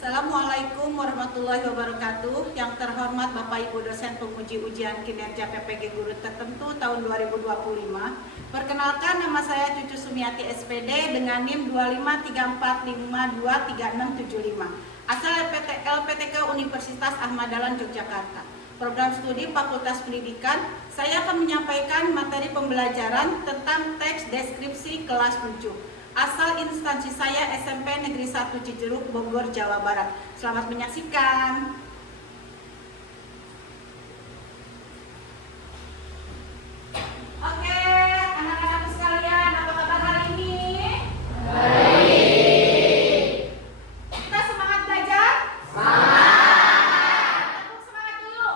Assalamualaikum warahmatullahi wabarakatuh. Yang terhormat Bapak Ibu dosen penguji ujian kinerja PPG Guru Tertentu tahun 2025. Perkenalkan, nama saya Cucu Sumiati SPD dengan NIM 25345223675. Asal LPTK Universitas Ahmad Dahlan Yogyakarta. Program studi Fakultas Pendidikan, saya akan menyampaikan materi pembelajaran tentang teks deskripsi kelas 7. Asal instansi saya SMP Negeri 1 Cijeruk, Bogor, Jawa Barat. Selamat menyaksikan. Oke, anak-anakku sekalian, apa kabar hari ini? Baik. Kita semangat belajar? Semangat. Tepuk semangat dulu.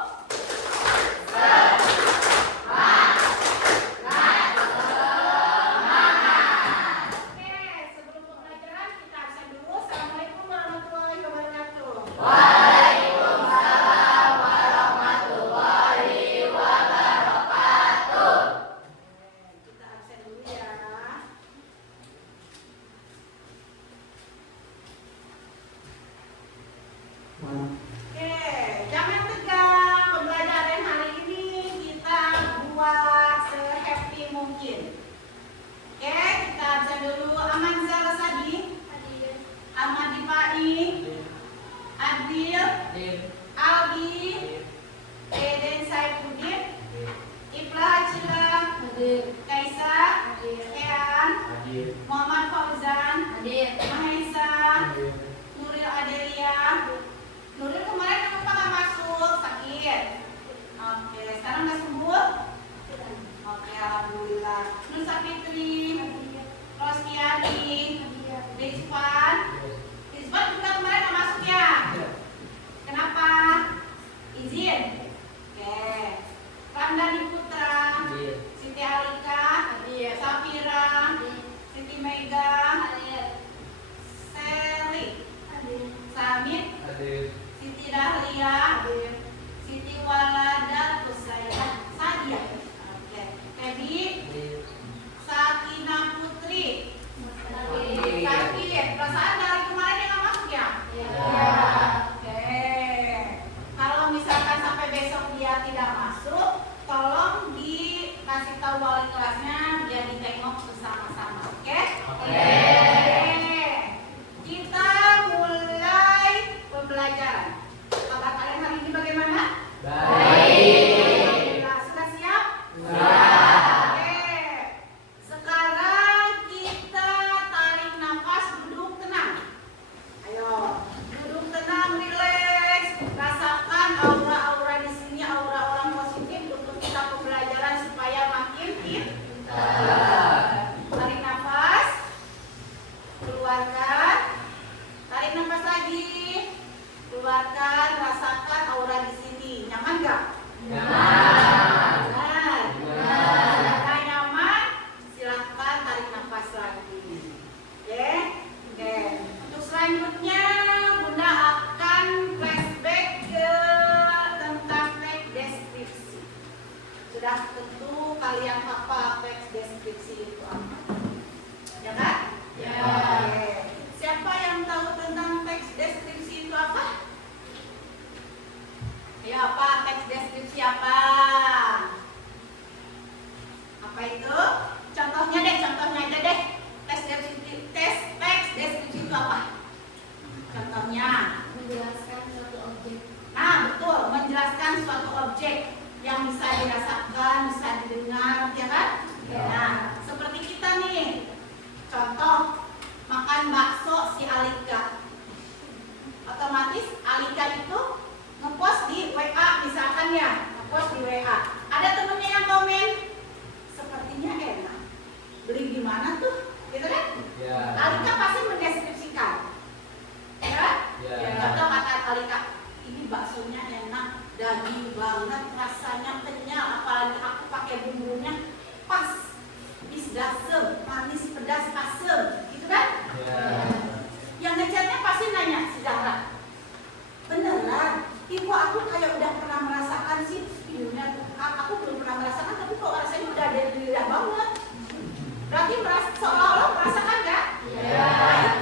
Berarti seolah-olah merasakan nggak? Ya.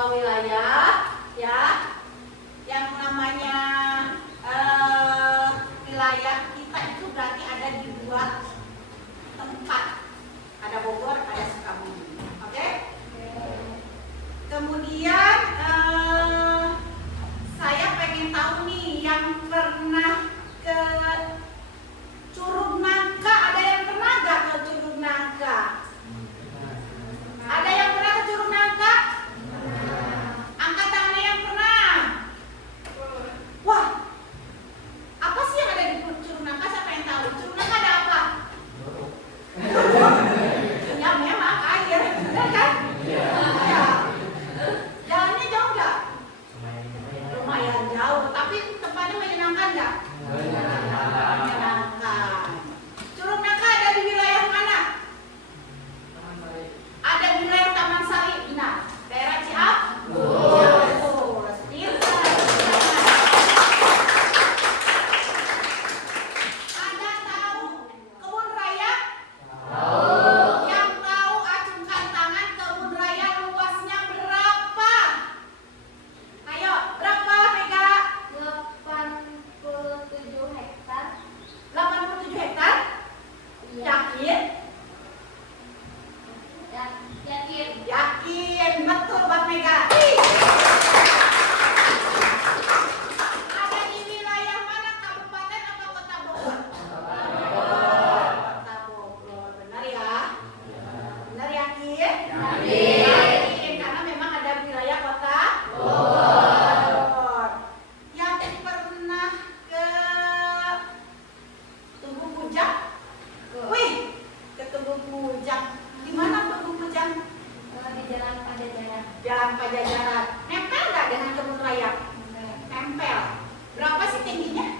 dua wilayah, ya. Yang namanya wilayah kita itu berarti ada di dua tempat. Ada Bogor, ada Sukabumi. Oke? Kemudian saya pengen tahu nih yang pernah ke Curug Nangka, ada yang pernah nggak ke Curug Nangka? Ada yang pernah ke Curug Nangka? Angkat tangannya yang pernah. Wah, apa sih yang ada di Curug Nangka? Siapa yang tahu? Curug Nangka ada apa? Ya memang air, benar kan? Ya. Jalannya jauh nggak? Lumayan jauh, tapi tempatnya menyenangkan nggak? Menyenangkan. Curug Nangka ada di wilayah mana? Ada di wilayah Taman Sari. Nah, daerah Ciampur. Ada tahu Kebun Raya? Yang tahu acungkan tangan, Kebun Raya luasnya berapa? Ayo, berapa Mega? 87 hektar. 87 hektar? Yakin? Yakin. Yakin, betul Mbak Mega. Ada di wilayah mana, kabupaten atau kota Bogor? Kota Bogor, benar ya? Benar yakin? Yakin, karena memang ada wilayah kota Bogor. Yang pernah ke Tugu Kujang? Wih, ke Tugu Kujang. Di mana Tugu Kujang? Di Jalan Pajajaran. Jalan Pajajaran. Nempel nggak dengan Kebun Raya? Nempel. Berapa sih tingginya?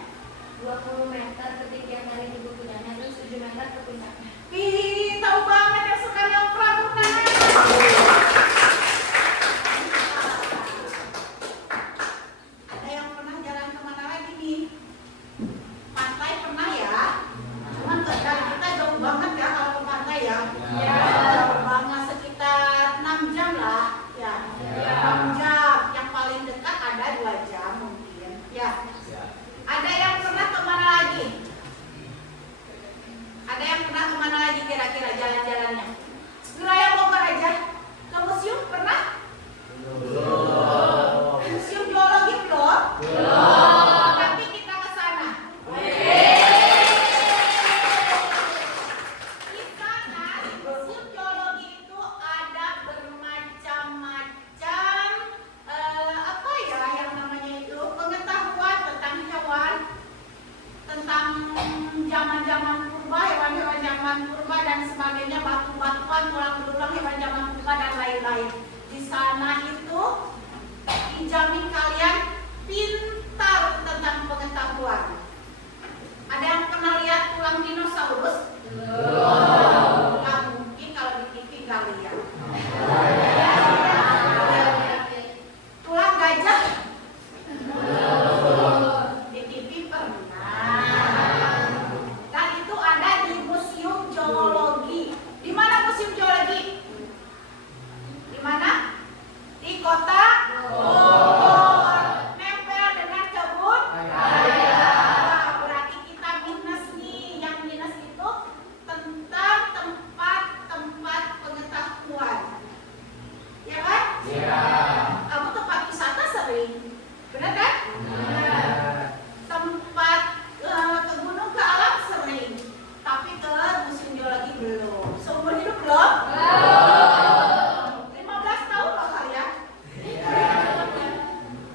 20 meter ketinggian dari Tugu Kujangnya, terus 7 meter ke puncaknya. Ih, tahu banget yang suka nyoprak bukan? Ada yang pernah jalan kemana lagi nih? Pantai pernah ya? Cuman jalan kita jauh banget ya kalau ke pantai ya. Jauh banget, sekitar 6 jam lah. Ya, 6 jam. Yang paling dekat ada 2 jam mungkin. Ya. Ada yang pernah kemana lagi? Ada yang pernah kemana lagi kira-kira jalan-jalannya? Wilayah Bogor aja. Ke museum pernah? Museum geologi belum? Nanti kita ke sana. Di sana, di museum geologi itu ada bermacam-macam apa ya yang namanya itu, pengetahuan tentang hewan, tentang zaman-zaman purba, hewan-hewan zaman purba dan sebagainya, batu-batuan, tulang belulang hewan zaman purba dan lain-lain. Di sana itu dijamin kalian pintar tentang pengetahuan. Ada yang pernah lihat tulang dinosaurus? Nggak mungkin kalau di TV nggak lihat. Tulang gajah? Di TV pernah. Dan itu ada di Museum Geologi. Di mana Museum Geologi? Di mana? Di kota Bogor. Nempel dengan kebun raya. Berarti kita minus nih. Yang minus itu tentang tempat-tempat pengetahuan. Ya kan? Kamu tempat wisata sering. Benar kan? Tempat ke gunung, ke alam sering. Tapi ke Museum Geologi belum. Seumur hidup belum? 15 tahun loh kalian.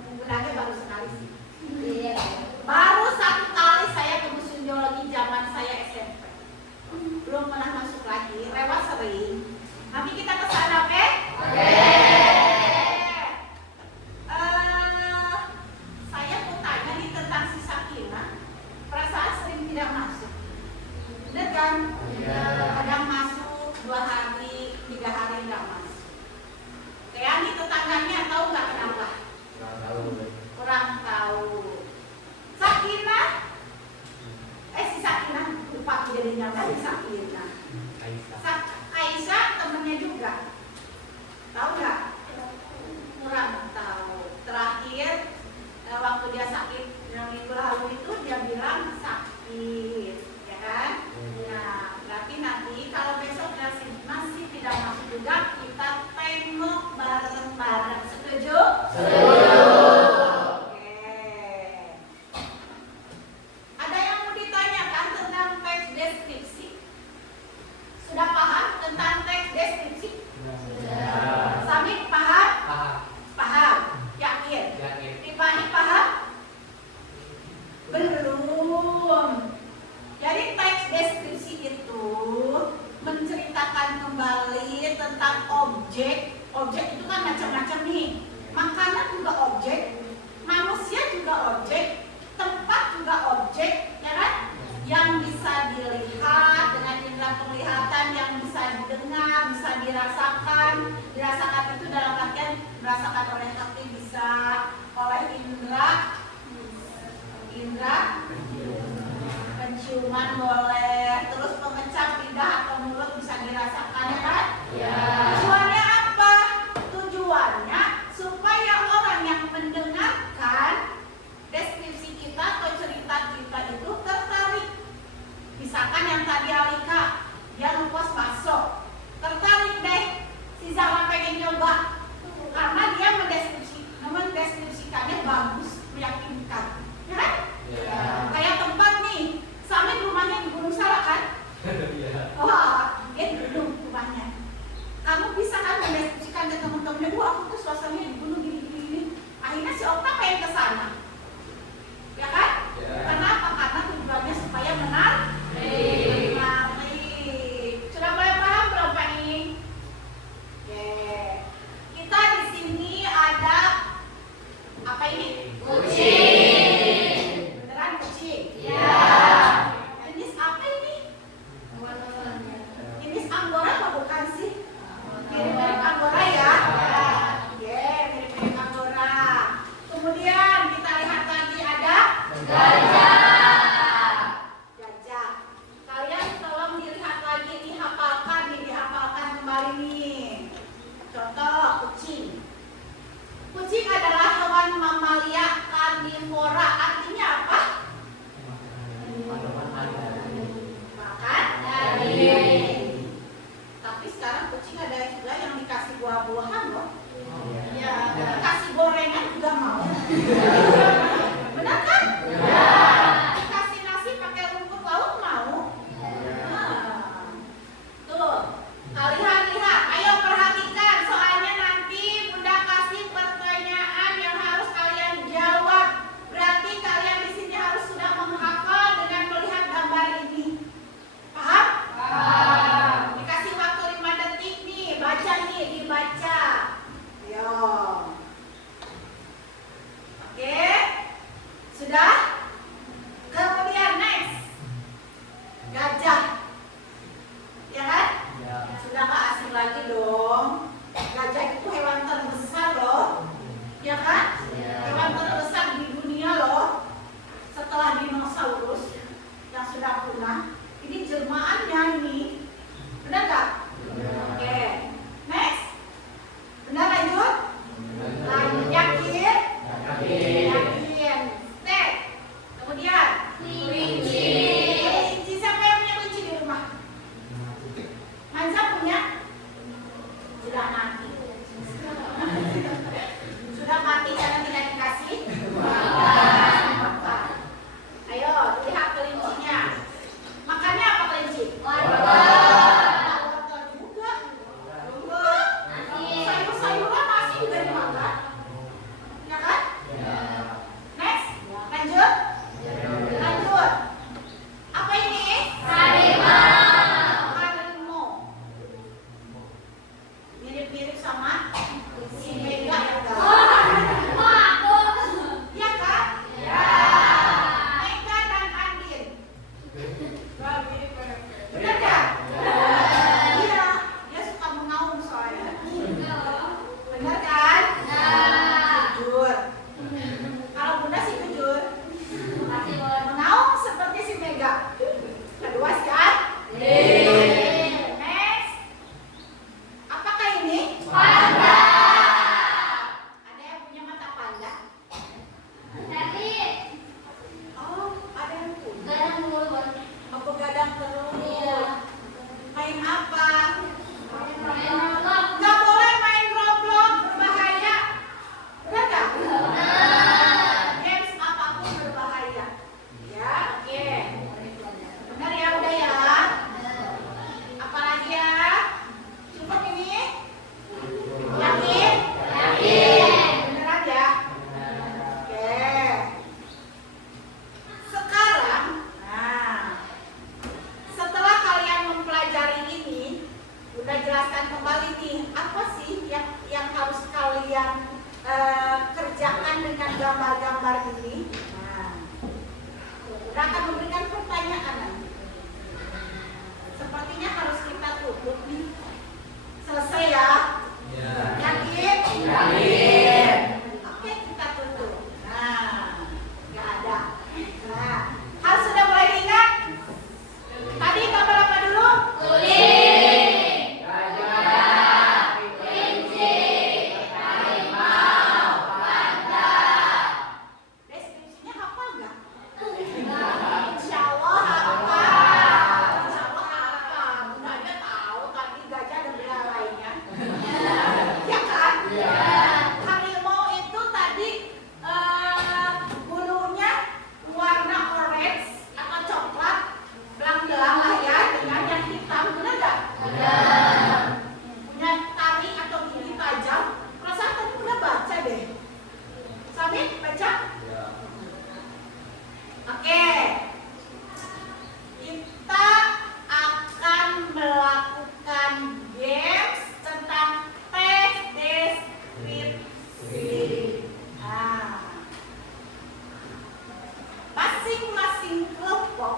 Penggunaannya baru sekali sih. Baru 1 kali saya ke Museum Geologi zaman saya SMP. Belum pernah masuk lagi, lewat sering. Nanti kita ke sana, oke? Saya mau tanya nih tentang si Sakinah. Perasaan sering tidak masuk. Bener kan? Kadang masuk 2 hari, 3 hari nggak masuk. Kayak nih tetangganya tahu nggak kenapa? Kurang tahu. Sakinah, si Sakinah lupa jadinya kan si Sakinah. Aisyah temennya juga. Tahu nggak? kurang tahu. Terakhir waktu dia sakit yang minggu lalu itu dia bilang sakit, ya kan? Nah, berarti nanti kalau besok masih tidak masuk juga kita tengok bareng-bareng. Setuju? Setuju. Oke. Ada yang mau ditanyakan tentang teks deskripsi? Sudah paham tentang teks deskripsi? Sudah. Sami paham? Paham. Paham? Yakin? Yakin. Tiffany paham? Belum. Jadi teks deskripsi itu menceritakan kembali tentang objek. Objek itu kan macam-macam nih. Makanan juga objek, manusia juga objek, tempat juga objek, ya kan? Yang bisa dilihat dengan indera penglihatan, yang bisa didengar, bisa dirasakan. Dirasakan itu dalam artian dirasakan oleh hati, bisa oleh indera penciuman boleh, terus pengecap lidah atau mulut bisa dirasakan, ya kan? Ya. Tujuannya apa? Tujuannya supaya orang yang mendengarkan deskripsi kita atau cerita kita itu tertarik. Misalkan yang tadi Alika, dia ngekos bakso, tertarik deh, si Zahra pengen nyoba karena dia mendeskripsikannya bagus, meyakinkan, ya kan? Ya. Kayak tempat nih, Samin rumahnya di Gunung Salak kan? Iya. Wah, dia di gunung rumahnya. Kamu bisa kan mendeskripsikan ke teman-temannya, wah aku tuh suasananya di gunung gini. Akhirnya si Okta pengen ke sana, ya kan? Ya. Karena apa? Karena tujuannya supaya menarik. Sudah mulai paham belum Pak ini? Oke. Kita di sini ada apa ini? Kucing. Beneran kucing? Ya. Jenis apa? gambar-gambar ini. Nah, udah akan memberikan pertanyaan nanti. Sepertinya harus kita tutup nih. Selesai ya? Ya. Yakin? Yakin. Oke, kita tutup. Nah, nggak ada. Nah, harus sudah mulai diingat? Tadi gambar apa dulu? Kucing, Gajah, kelinci, harimau, panda. Deskripsinya hafal nggak? Insya Allah hafal. Insya Allah hafal. Bundanya tahu tadi gajah dan belalainya. Ya kan? Iya. Harimau itu tadi bulunya warna orange atau coklat, belang-belang lah ya, dengan yang hitam, benar nggak? Punya tali atau gigi tajam. Perasaan tadi udah baca deh. Sami baca? Ya. Oke. Kita akan melakukan games tentang teks deskripsi. Nah, masing-masing kelompok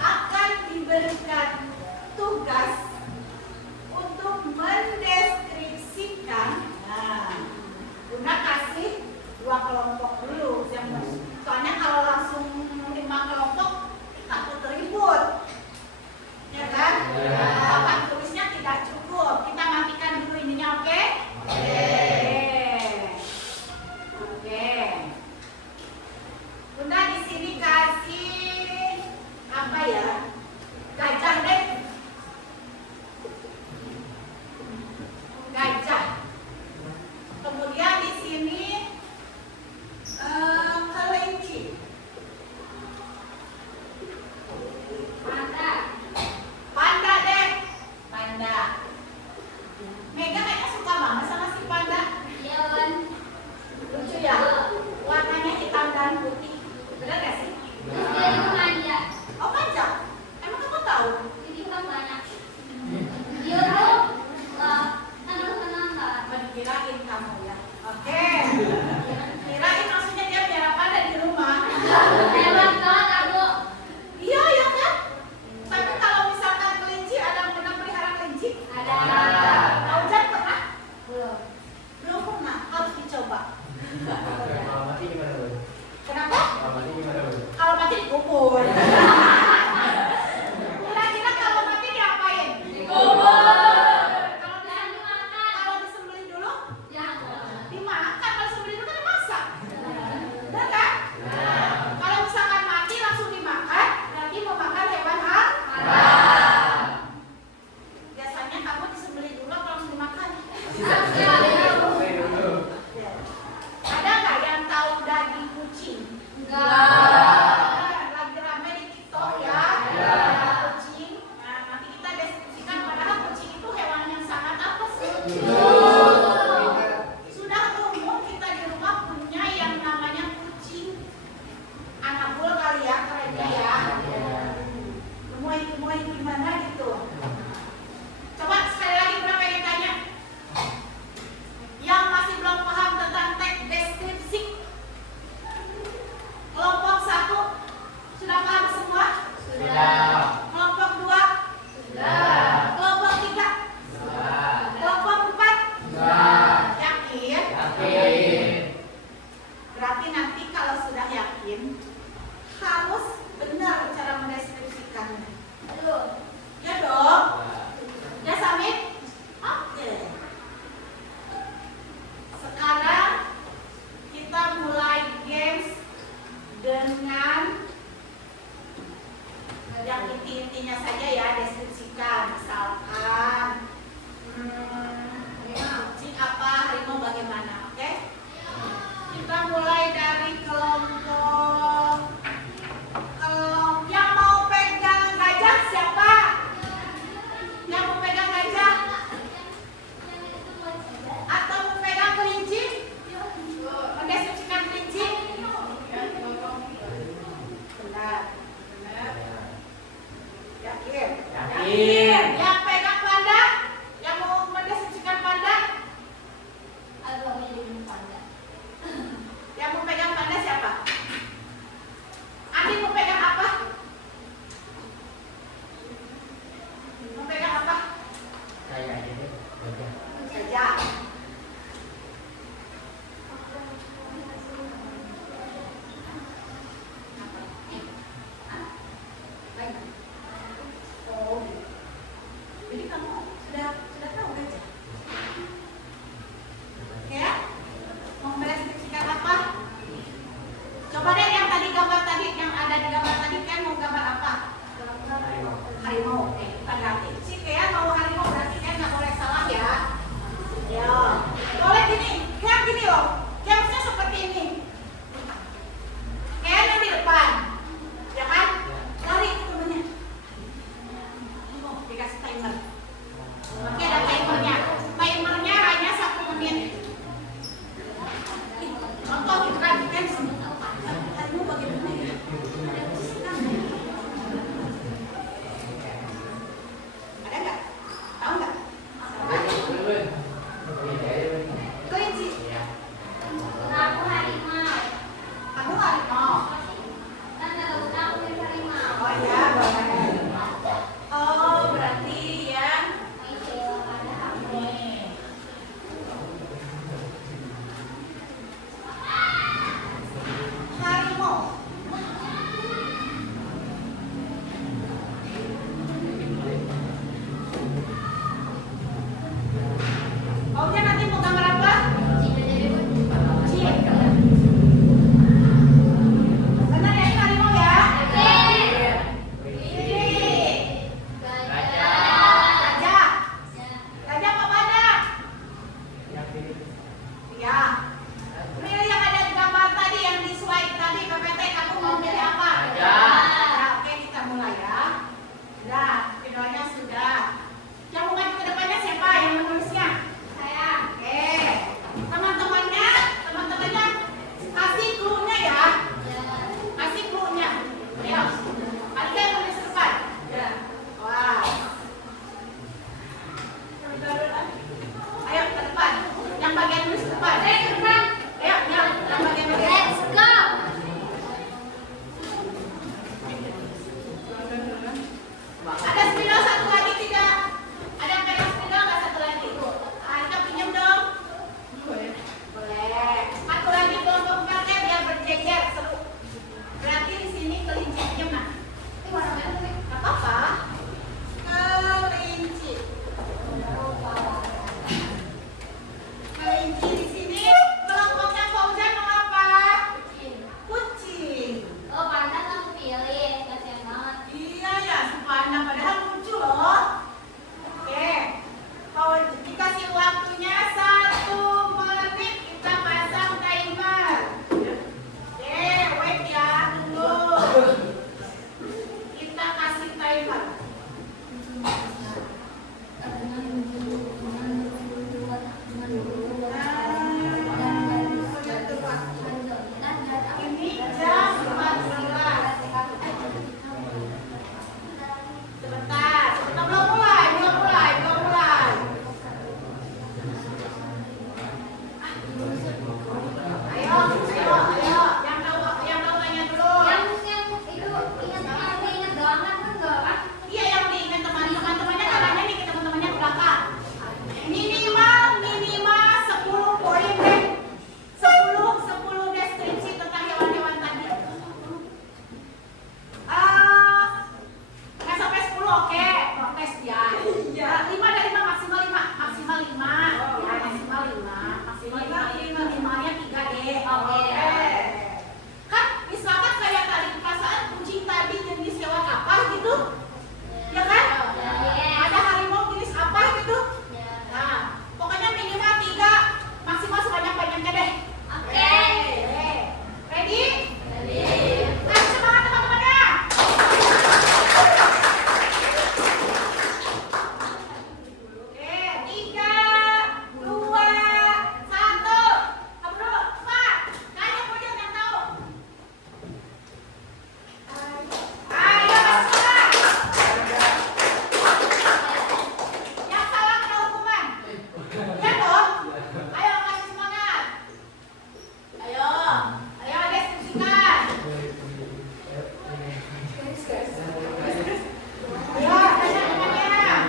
akan diberikan tugas untuk mendeskripsikan. Nah, Bunda kasih 2 kelompok dulu. Soalnya kalau langsung 5 kelompok takut ribut, ya kan? Ya. Papan tulisnya tidak cukup. Kita matikan dulu ininya, oke? Oke. Bunda di sini kasih apa ya? Gajah deh. Gajah. Kemudian di sini kelinci. Panda, Panda deh. Panda. Mega kayaknya suka banget sama si panda. Ion, Lucu ya? Warnanya hitam dan putih. Benar gak sih? terus dia juga manja. Oh manja? Emang kamu tahu? Jadi kan banyak. Dia tuh senang-senang nggak? Kirain kamu ya. Oke. Kirain maksudnya dia biar panda di rumah. Hebat banget aku. Iya ya kan? Tapi kalau misalkan kelinci, ada yang pernah pelihara kelinci? Ada. Tahu Jan pernah? Belum. Belum pernah. Harus dicoba. Kalau mati gimana, Bu? Kenapa? Kalau mati gimana, Bu? Kalau mati dikubur. Kira-kira kalau mati diapain? Kalau Jangan dimakan. kalau disembelih dulu, Jangan. dimakan. Kalau disembelih dulu kan dimasak. Benar kan? Kalau misalkan mati langsung dimakan, berarti memakan hewan haram. Biasanya kamu disembelih dulu atau langsung dimakan? Selesai dulu. Ada nggak yang tahu daging kucing? Enggak. Lagi ramai di TikTok ya. Ya. Kucing. Nah, nanti kita deskripsikan padahal kucing itu hewan yang sangat apa sih? Sudah umum kita di rumah punya yang namanya kucing. Anak bul kali ya, kerennya ya. Gemoy-gemoy gimana gitu. Coba sekali lagi Bunda pengen tanya. Yang masih belum paham tentang teks deskripsi. Kelompok 1 sudah paham semua? Sudah. Kelompok 2? Sudah. Kelompok 3? Sudah. Kelompok 4? Sudah. Yakin? Yakin. Berarti nanti kalau sudah yakin harus benar cara mendeskripsikannya. Aduh. Ya dong? Ya Samit? Oke. Sekarang kita mulai games dengan yang inti-intinya saja ya, deskripsikan. Misalkan kucing apa, harimau bagaimana, oke? Kita mulai dari kelompok yang mau pegang gajah siapa? Yang mau pegang gajah atau mau pegang kelinci? Mendeskripsikan kelinci? Benar. Yakin? Yakin. Yang pegang panda? Yang mau mendeskripsikan panda? Aduh, aku jadi panda. bercanda padahal lucu loh. Oke, kalau dikasih waktunya 1 menit kita pasang timer. Oke, wait ya, tunggu. Kita kasih timer. Ini jam 14. Sebentar, belum mulai. Ayo, yang tahu tanya dulu. Iya, yang diingat teman-temannya caranya nih, teman-temannya ke belakang. Minimal 10 poin deh. 10 deskripsi tentang hewan-hewan tadi. Nggak sampai 10, oke, protes ya. 5 dari 5, maksimal 5. Ya, maksimal 5. Minimalnya 3 deh. Oke. Kan misalkan kayak tadi perasaan kucing tadi jenis hewan apa gitu, ya kan? Ada harimau jenis apa gitu. Nah, pokoknya minimal 3, maksimal sebanyak-banyaknya deh. Oke. Ready? Nah, semangat teman-temannya. Oke, 3, 2, 1. Kamu dulu, cepat. Kalian pojok yang tahu. Ayo, cepat. Yang salah kena hukuman. Iya dong. Ayo kasih semangat. Ayo deskripsikan. Ayo, tanya temannya. Ayo,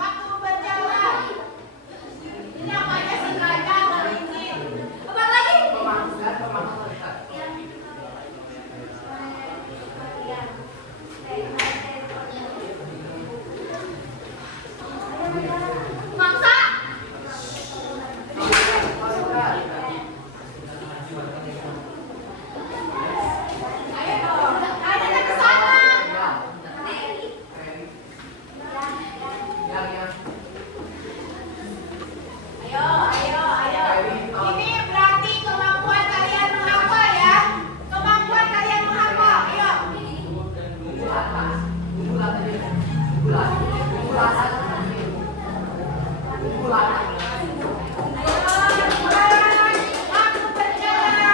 waktu berjalan. Ini apa aja sih gajah, kelinci. Apa lagi? Mangsa. Ayo dong, ada ke sana. Ayo. Ini berarti kemampuan kalian menghafal ya. Kemampuan kalian menghafal. Ayo. Waktu berjalan.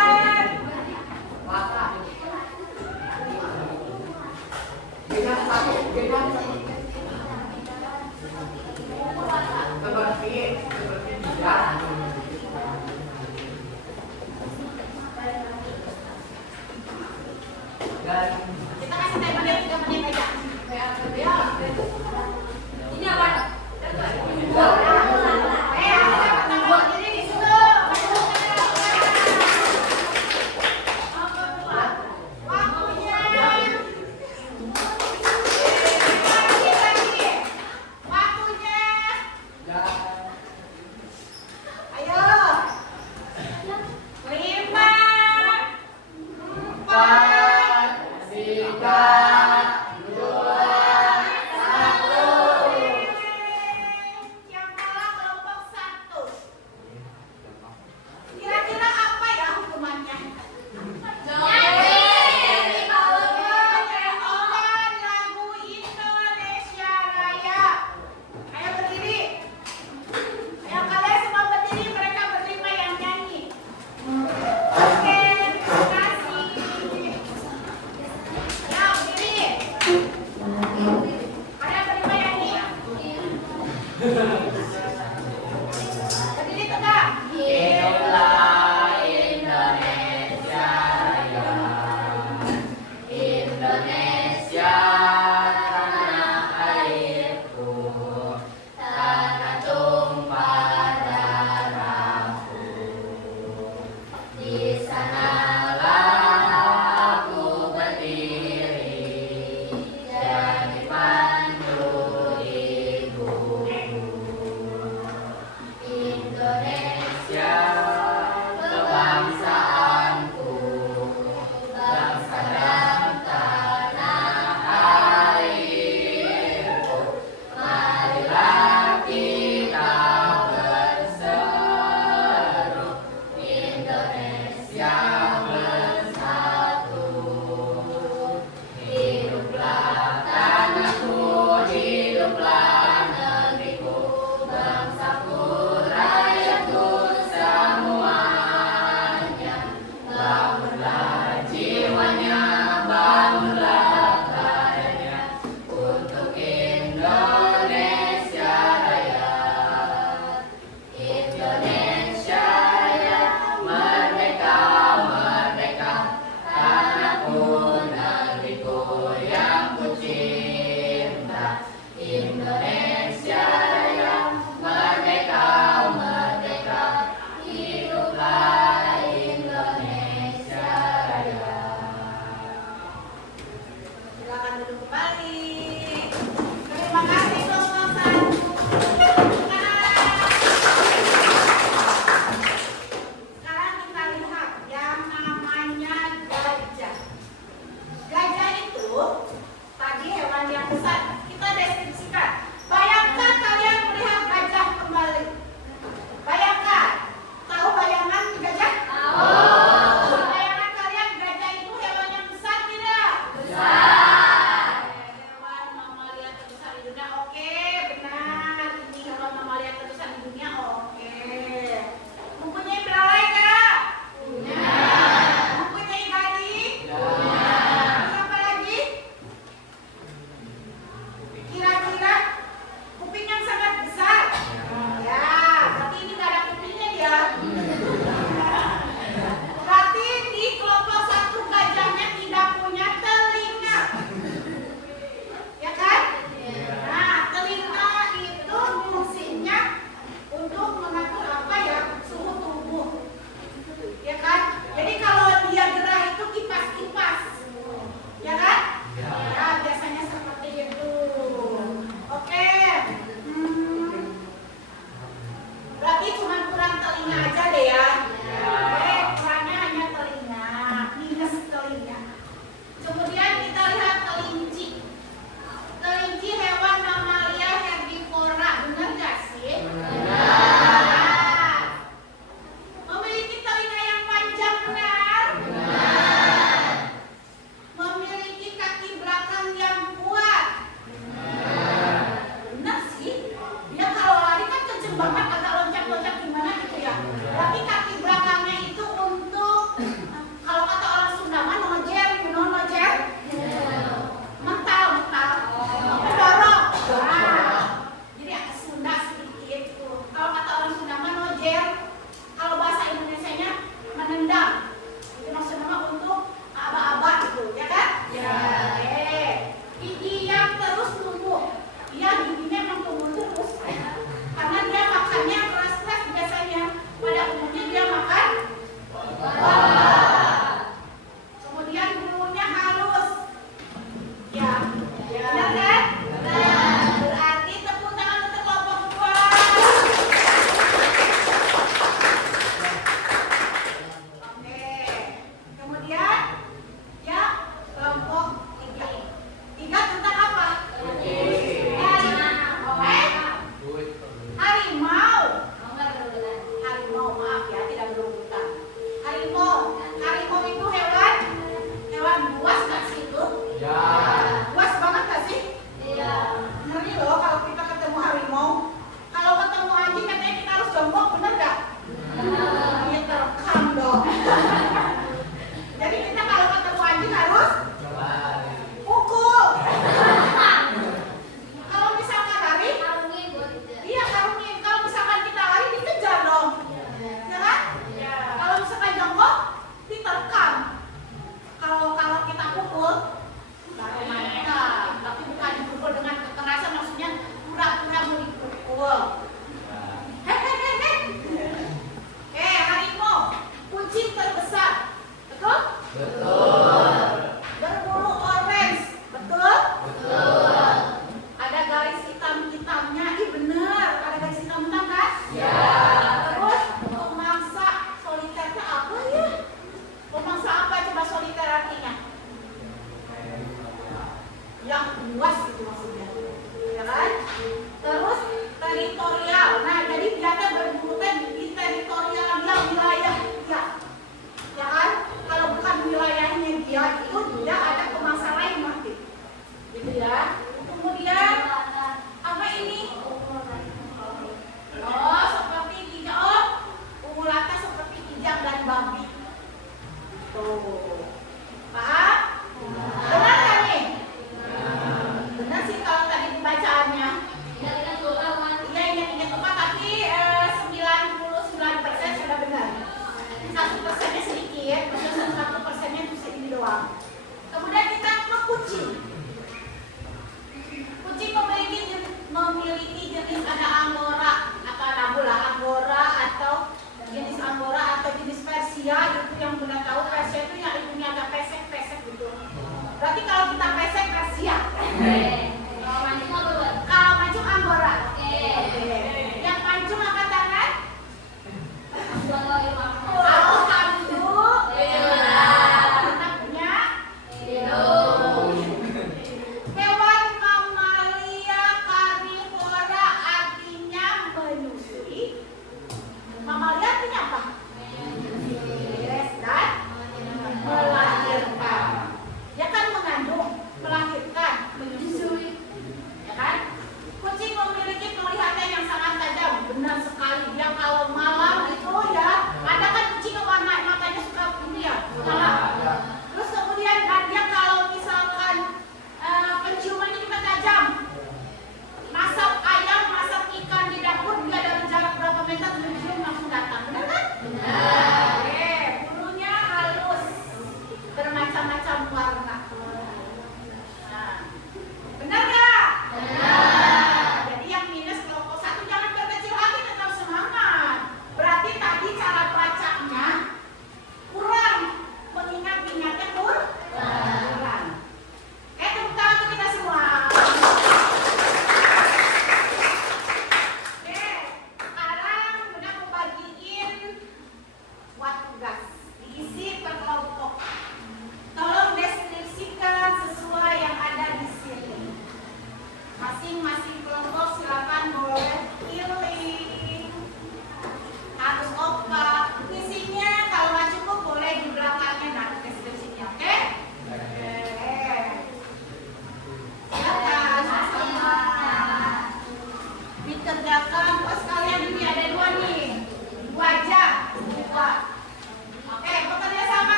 Kita kasih timer dia 3 menit aja. Ini apa? Aku dapat nama jadi di situ. Waktunya. Lagi. Waktunya. Ayo. 5, 4, 3, 2,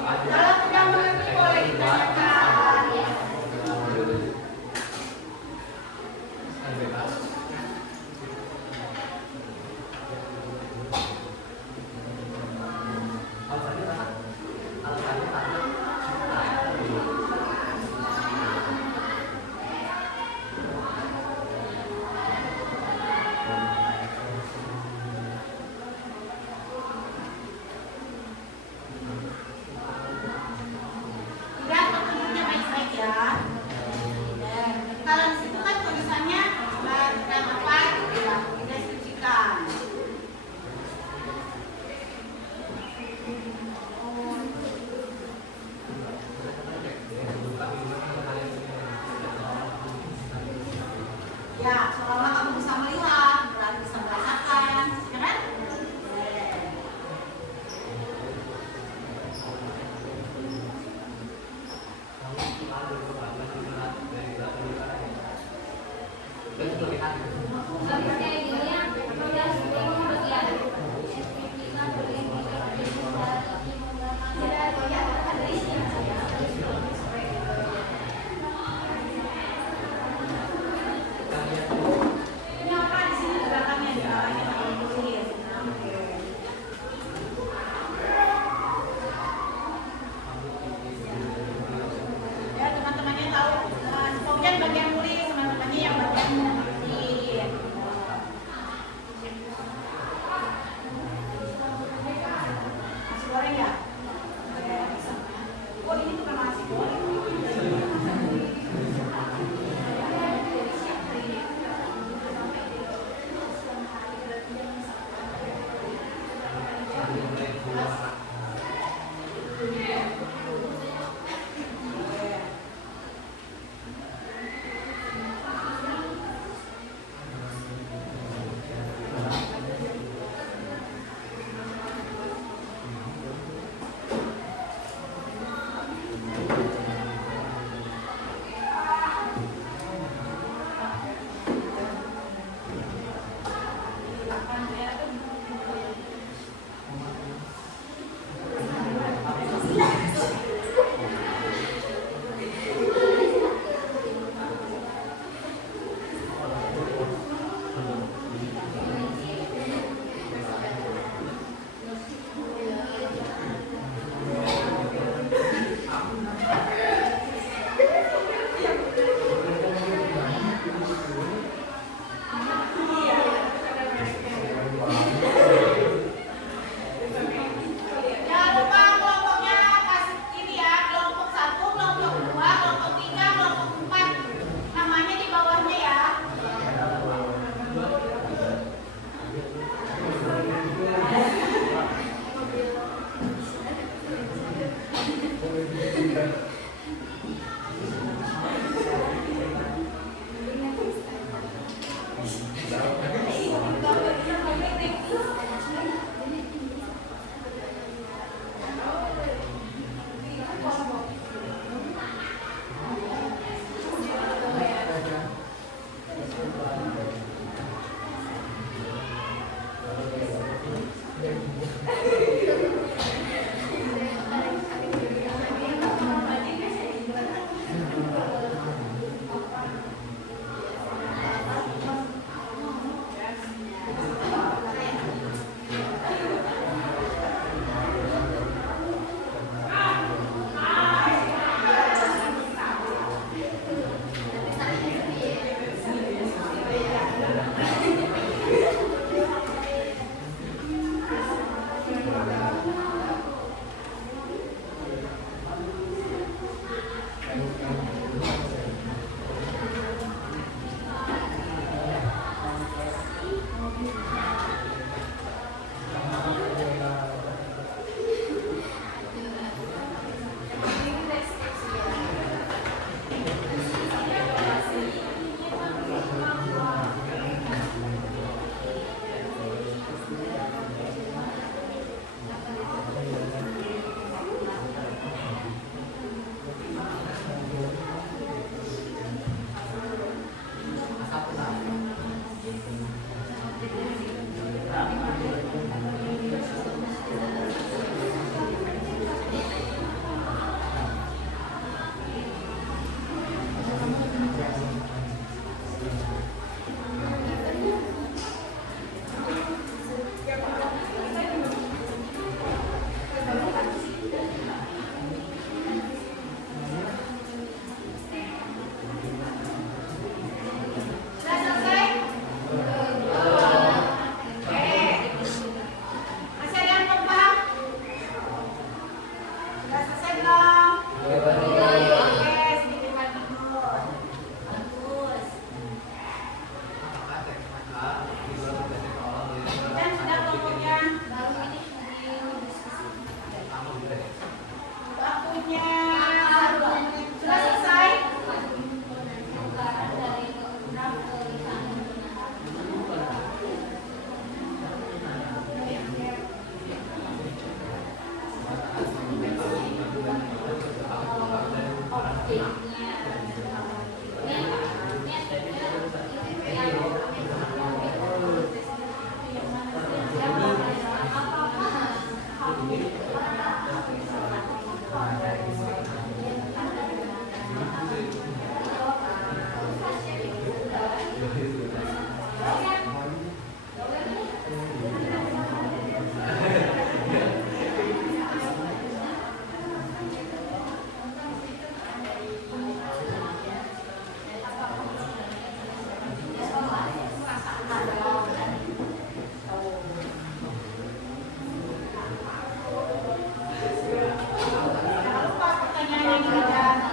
Kalau tidak mengerti boleh ditanyakan. Tidak, dong. Berdiri. Oke, sedikit lagi dulu. Bagus. Dan sudah kelompoknya. Baru ini diskusi. Waktunya sudah selesai. Pembukaan dari program kelimpahan benar. Jangan lupa pertanyaan yang diberikan.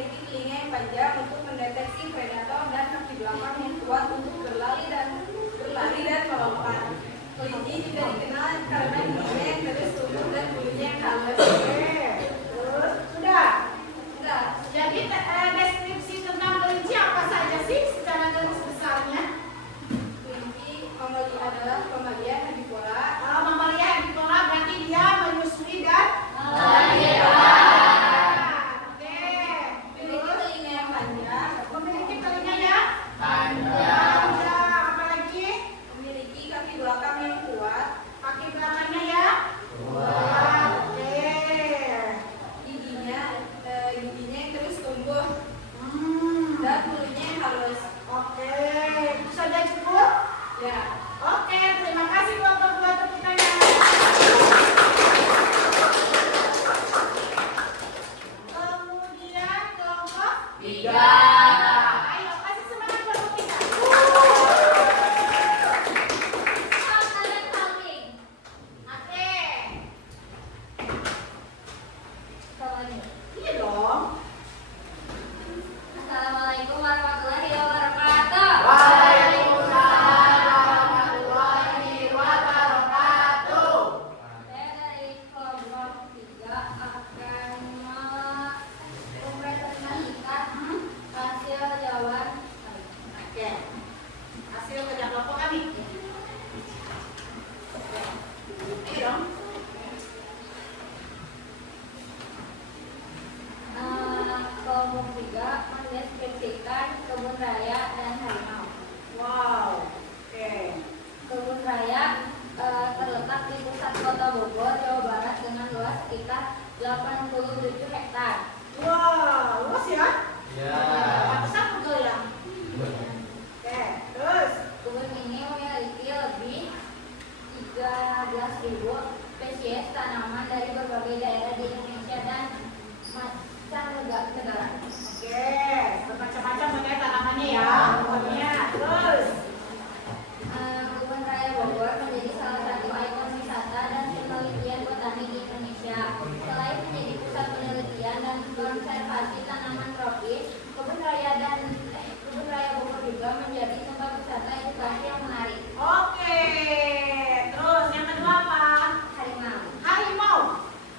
memiliki telinga yang panjang untuk mendeteksi predator dan kaki belakang yang kuat untuk berlari dan melompat. Kelinci juga dikenal karena giginya yang terus tumbuh dan bulunya yang halus. Terus sudah. Sudah. Jadi deskripsi tentang kelinci apa saja sih secara garis besarnya? Kelinci adalah mamalia herbivora. Mamalia herbivora berarti dia menyusui dan Memiliki telinga yang panjang. memiliki telinga yang Panjang. panjang. Apalagi Memiliki kaki belakang yang kuat. kaki belakangnya ya. Kuat. Oke. Giginya yang terus tumbuh Hmm. dan bulunya yang halus. Oke, itu saja cukup. Ya. Oke, terima kasih kelompok 2 tepuk tangan. Kemudian kelompok 3. Ayo kasih semangat kelompok 3. Oke. Iya dong. Assalamualaikum warahmatullahi wabarakatuh. Waalaikumsalam warahmatullahi wabarakatuh. Saya dari kelompok 3 akan mempresentasikan hasil jawaban. Oke. Hasil kerja kelompok kami. Ayo dong. Kelompok 3 mendeskripsikan kebun raya dan harimau. Wow. Oke. Kebun raya terletak di pusat kota Bogor, Jawa Barat dengan luas sekitar 87 hektar. Wow, luas ya? Ya. Pantesan pegel ya. Oke, terus. Kebun ini memiliki lebih 13.000 spesies tanaman dari berbagai daerah di Indonesia dan mancanegara. Oke, bermacam-macam pakai tanamannya ya. Pokoknya. Terus. Kebun Raya Bogor menjadi salah satu ikon wisata dan penelitian botani di Indonesia. Selain menjadi pusat penelitian dan konservasi tanaman tropis, Kebun Raya Bogor juga menjadi tempat wisata edukasi yang menarik. Oke. Terus yang kedua apa? Harimau. Harimau.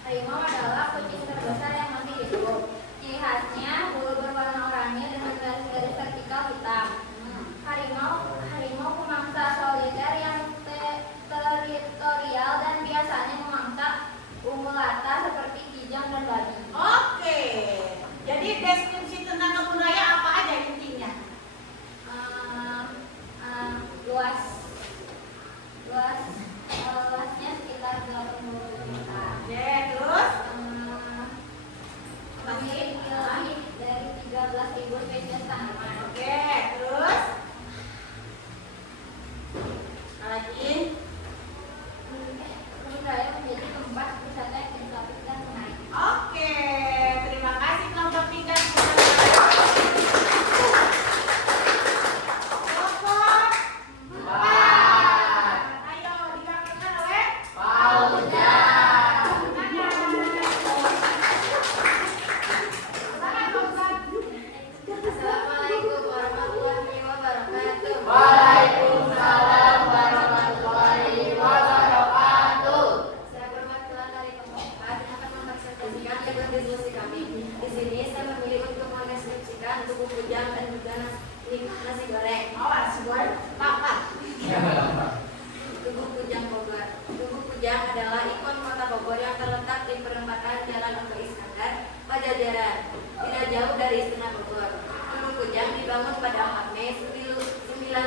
Harimau adalah kucing terbesar yang masih hidup. Ciri khasnya bulu berwarna oranye dengan garis-garis vertikal hitam. Harimau pemangsa soliter yang teritorial dan biasanya memangsa ungulata seperti kijang dan babi. Oke. Jadi deskripsi tentang kebun raya apa aja intinya? Luasnya sekitar 80 hektar. Oke, terus. Memiliki lebih dari 13.000 spesies tanaman. Oke, terus. Apa lagi? Kebun raya menjadi tempat wisata yang edukatif dan menarik. Oke, terima kasih kelompok 3. Kelompok 4. Ayo dibacakan oleh Pauja. Assalamualaikum warahmatullahi wabarakatuh. Waalaikumsalam warahmatullahi wabarakatuh. Saya perwakilan dari kelompok 4 yang akan mempresentasikan jawaban diskusi kami. Di sini saya memilih untuk mendeskripsikan tubuh kujang dan juga nasi goreng. awas gue papat. Tugu Kujang Bogor. Tugu Kujang adalah ikon kota Bogor yang terletak di perempatan Jalan Oto Iskandar, Pajajaran, tidak jauh dari Istana Bogor. Tugu Kujang dibangun pada 4 Mei 1982.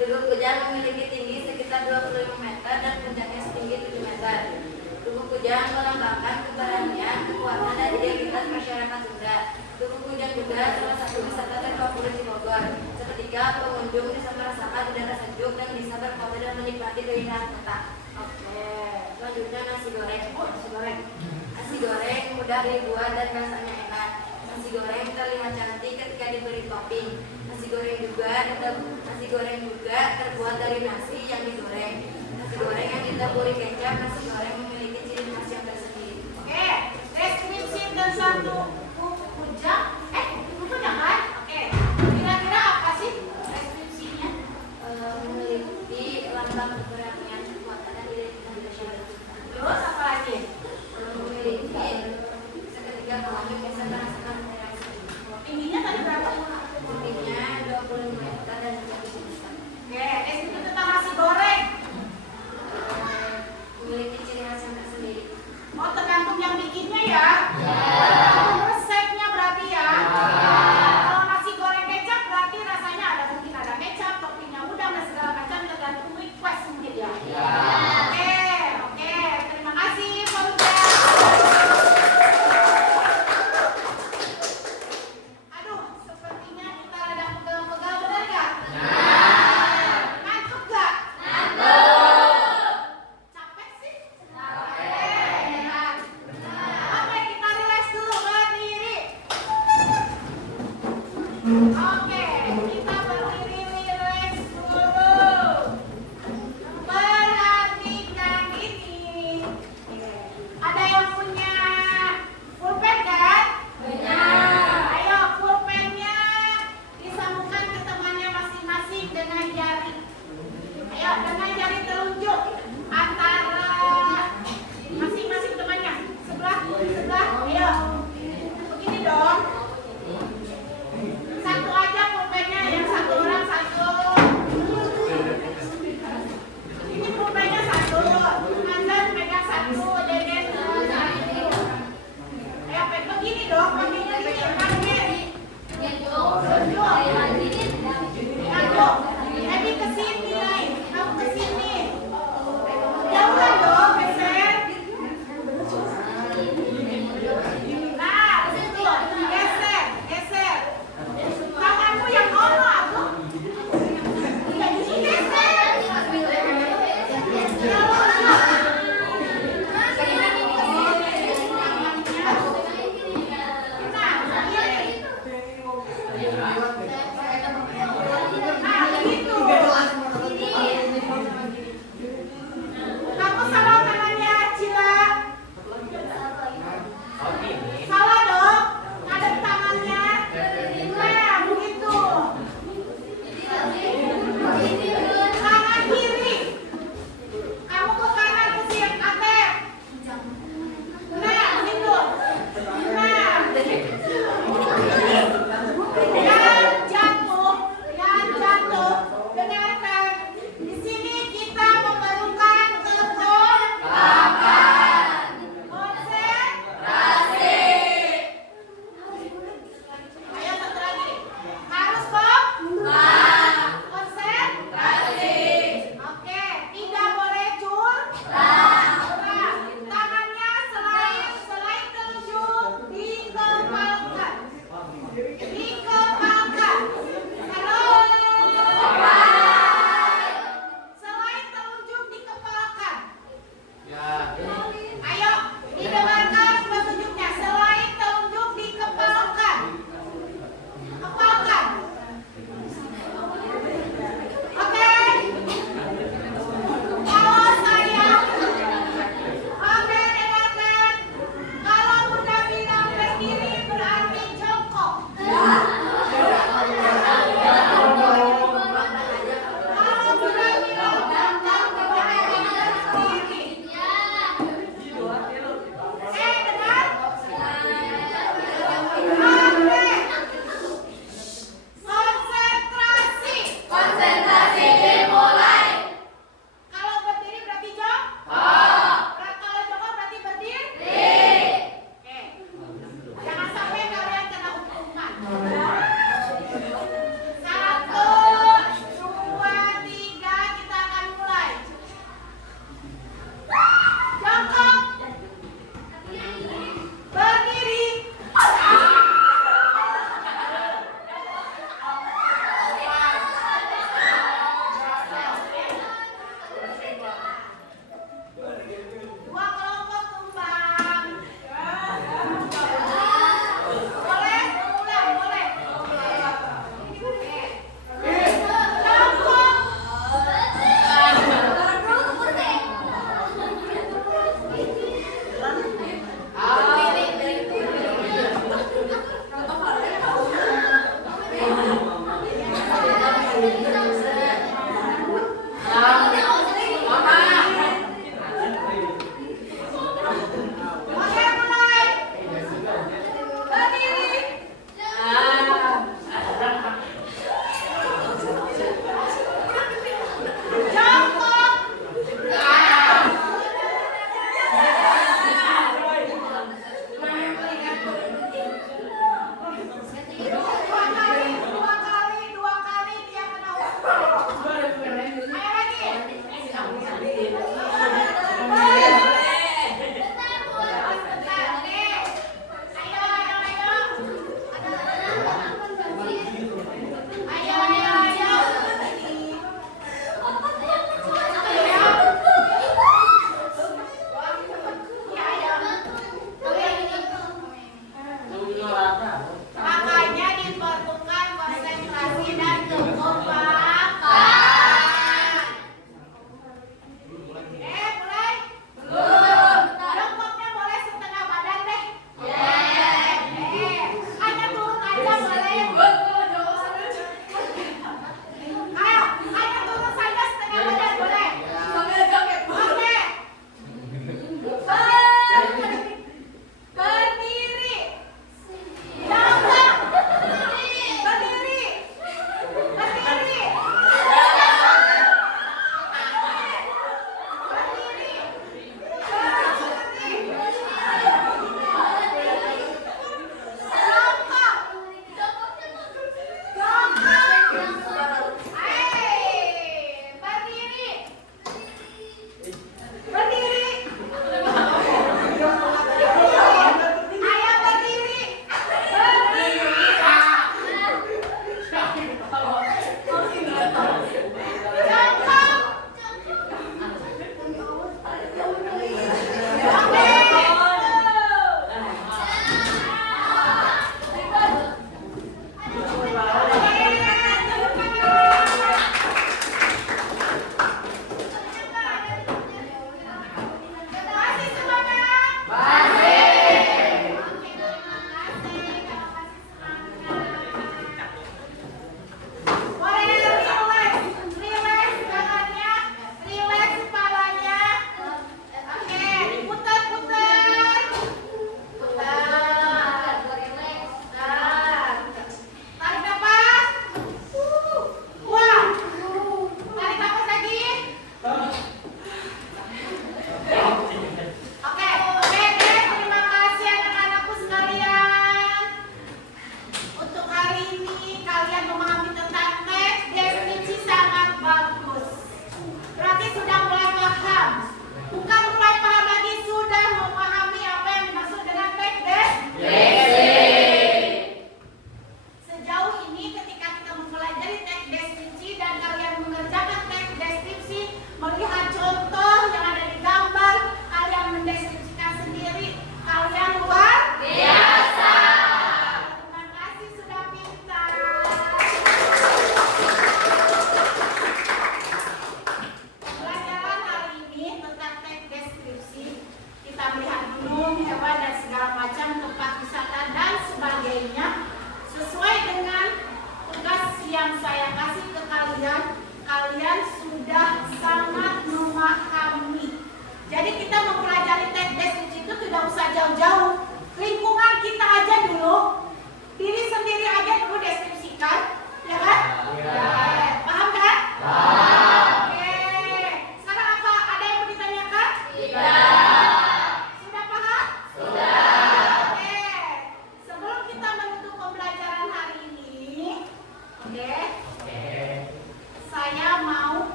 Tugu Kujang memiliki tinggi sekitar 25 meter dan puncaknya setinggi 7 meter. Tugu Kujang melambangkan keberanian, kekuatan, dan identitas masyarakat Sunda. Tugu Kujang juga salah satu wisata terpopuler di Bogor. Seketika pengunjung bisa merasakan udara sejuk dan bisa berfoto dan menikmati keindahan kota. Oke, selanjutnya nasi goreng. Nasi goreng. Nasi goreng mudah dibuat dan rasanya enak. Nasi goreng terlihat cantik ketika diberi topping. Nasi goreng juga terbuat dari nasi yang digoreng. Nasi goreng yang ditaburi kecap. Nasi goreng memiliki ciri khas yang tersendiri. Oke, deskripsi tentang tinggi. Seketika menunjuk bisa merasakan reaksi. Tingginya tadi berapa? Tingginya 25 meter dan juga besar. Oke, deskripsi tentang nasi goreng. Memiliki ciri khas yang tersendiri. Oh, tergantung yang bikinnya ya. Tergantung resepnya berarti ya. Kalau nasi goreng kecap berarti rasanya ada mungkin ada kecap, toppingnya udang dan segala macam tergantung request mungkin ya. Oke, oke. Terima kasih Pak Ujang. Aduh, sepertinya kita rada pegal-pegal benar nggak? Ngantuk nggak? Capek sih? Capek. Oke, kita relax dulu, berdiri. Oke, kita berdiri relax dulu. Perhatikan ini. Ada yang punya pulpen kan? Ayo, pulpennya disambungkan ke temannya masing-masing dengan jari. Ayo, dengan jari telunjuk antara masing-masing temannya. Sebelah, ayo. Begini dong. Satu aja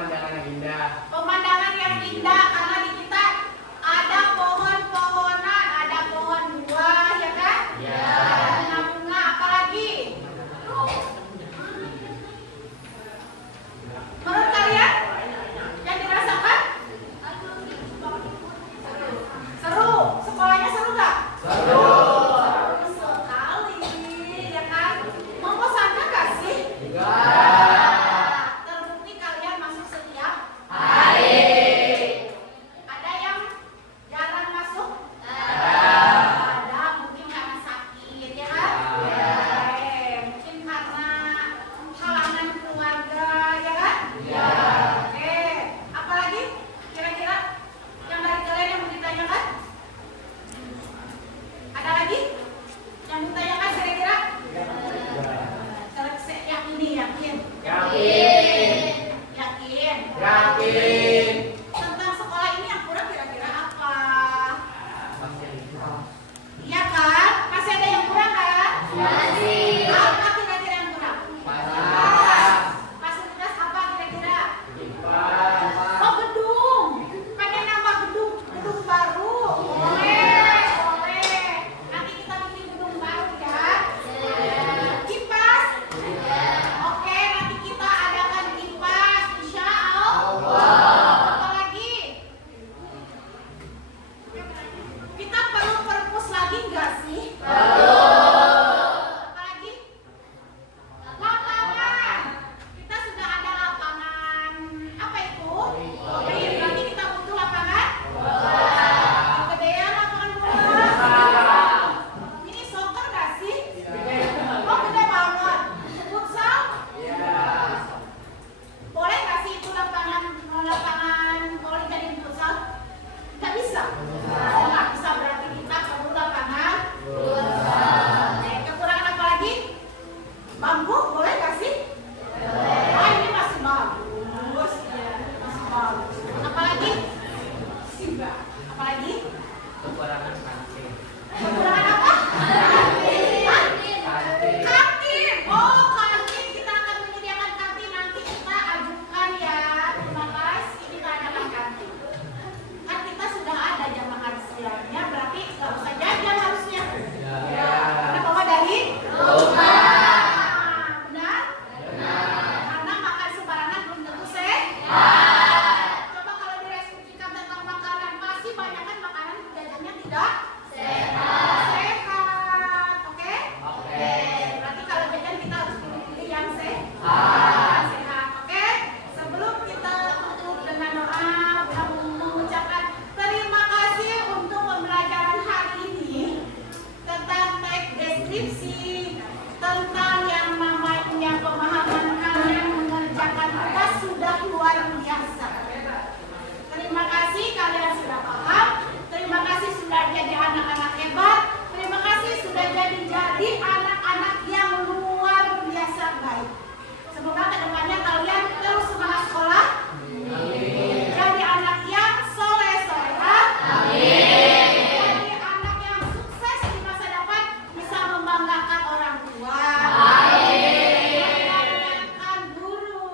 pemandangan yang indah. Pemandangan yang indah karena di kita ada pohon-pohonan, ada pohon buah, ya kan? Ya. Ada bunga-bunga, apalagi? Menurut kalian yang dirasakan? Seru. Sekolahnya seru nggak? Seru. Seru sekali, ya kan? Membosankan nggak sih? Enggak. Terbukti kalian masuk setiap Hari. ada yang jarang masuk? Ada, mungkin karena sakit, ya kan? Oke, mungkin karena halangan keluarga, ya kan? Ya. Oke, apalagi kira-kira yang dari kalian yang mau ditanyakan? Ada lagi yang ditanyakan kira-kira? Yakin? Yakin. Yakin? Yakin. Tentang sekolah ini yang kurang kira-kira apa? Iya kan? Masih ada yang kurang kan? Masih. Apa kira-kira yang kurang? Fasilitas. Fasilitas apa kira-kira? Kipas. Oh, gedung. Pengen nambah gedung, gedung baru. Boleh, boleh. Nanti kita bikin gedung baru ya. Kipas. Oke, nanti kita adakan kipas, insya Allah. Apa lagi? Kita perlu perpus lagi nggak sih? Apa lagi? Lapangan. Kita sudah ada lapangan. Apa itu? Berarti kita butuh lapangan. Kegedean lapangan bola. Ini soccer nggak sih? Oh, gede banget. Futsal? Boleh nggak sih itu lapangan kalau dijadiin futsal? Nggak bisa. Oh, nggak bisa, berarti kita perlu lapangan. Oke, kekurangan apa lagi? Bangku boleh nggak sih? Oh, ini masih bagus. Masih bagus. Apa lagi? Apa lagi? Kekurangan kancing. Kekurangan apa? Hah? Kantin. Oh, kantin. Kita akan menyediakan kantin. Nanti kita ajukan ya. Terima kasih kita adakan kantin. Kan kita sudah ada jam makan siangnya, berarti nggak usah jajan harusnya. Karena bawa dari rumah. Benar? Karena makan sembarangan belum tentu sehat. Coba kalau direfleksikan tentang makanan, pasti banyak kan makanan jajannya tidak sehat. Oke? Berarti kalau jajan kita harus pilih yang sehat. Oke? Sebelum kita tutup dengan doa, kita mengucapkan terima kasih untuk pembelajaran hari ini tentang teks deskripsi, tentang yang namanya pemahaman kalian mengerjakan tugas sudah luar biasa. Terima kasih kalian sudah paham. Terima kasih sudah jadi anak-anak hebat. Terima kasih sudah jadi anak-anak yang luar biasa baik. Semoga kedepannya kalian terus semangat sekolah. Jadi anak yang soleh-solehah. Jadi anak yang sukses di masa depan, bisa membanggakan orang tua. Membanggakan guru.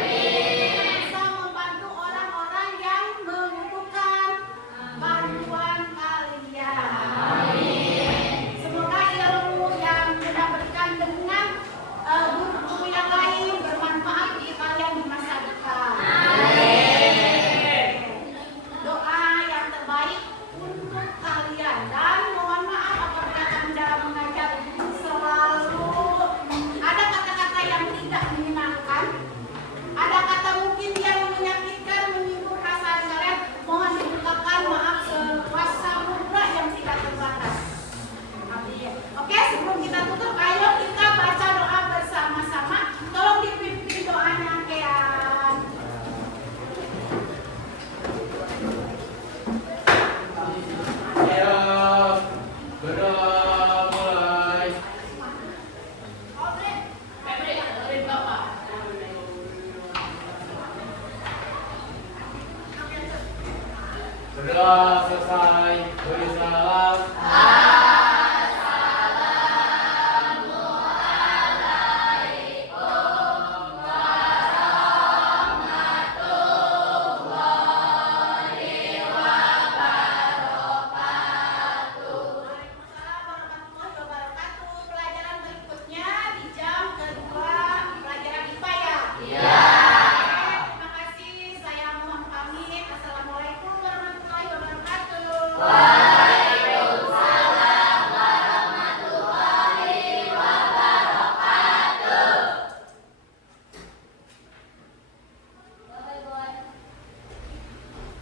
Bisa membantu orang-orang yang membutuhkan bantuan kalian. Semoga ilmu yang kita berikan dengan guru-guru yang lain bermanfaat bagi kalian di masa depan. Doa yang terbaik untuk kalian, dan mohon maaf apabila kami dalam mengajar selalu ada kata-kata yang tidak menyenangkan, ada kata mungkin yang menyakitkan, menyinggung perasaan kalian. Mohon dibukakan maaf seluas samudra yang tidak terbatas. Oke, sebelum kita tutup, ayo kita baca doa bersama-sama. Tolong dipimpin doanya, Kean. Ayo, berdoa mulai. Berdoa selesai, beri salam.